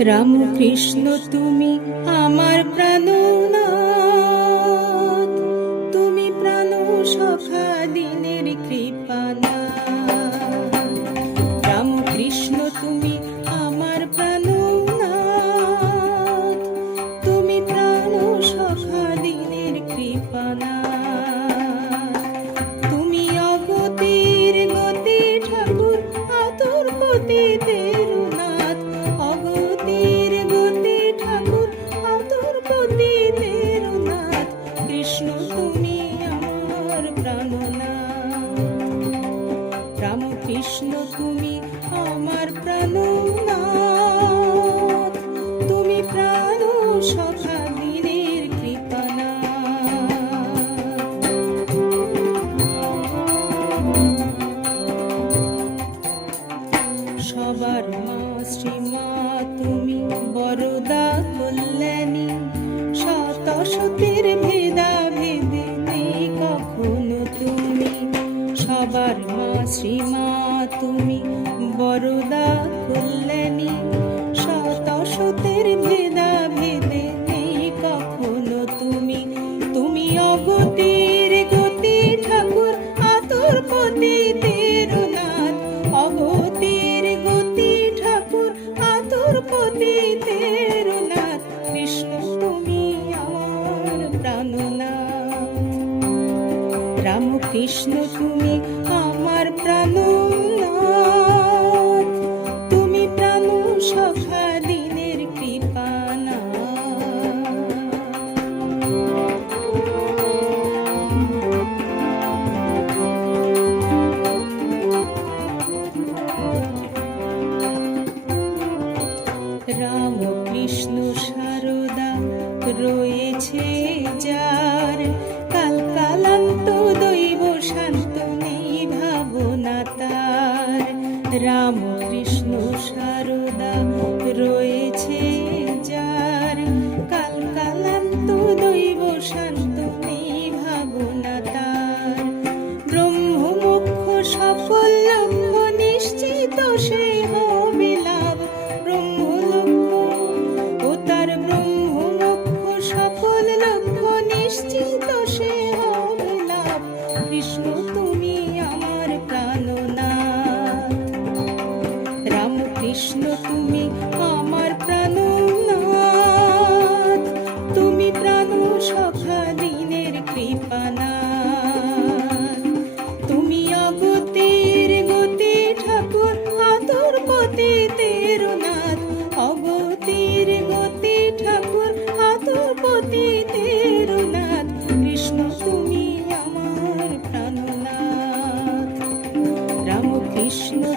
রামকৃষ্ণ তুমি আমার প্রাণনাথ রামকৃষ্ণ তুমি আমার প্রাণনাথ। তুমি প্রাণ সখা সবার মা, শ্রীমা, তুমি বরদা তুমি। সবার মা, শ্রীমা আমার প্রাণনাথ। রামকৃষ্ণ তুমি আমার প্রাণনাথ। তুমি প্রাণ সখা দিনের কৃপানা রামকৃষ্ণ সারদা রয়েছে তার রামকৃষ্ণ সারদা রয়েছে রামকৃষ্ণ তুমি আমার প্রাণনাথ। তুমি প্রাণ সখা দিনের কৃপানাথ। তুমি অগতির গতি, ঠাকুর আতর পতি তেরুনাথ। অগতির গতি, ঠাকুর আতর পতি তেরুনাথ। কৃষ্ণ, তুমি আমার প্রাণনাথ। রামকৃষ্ণ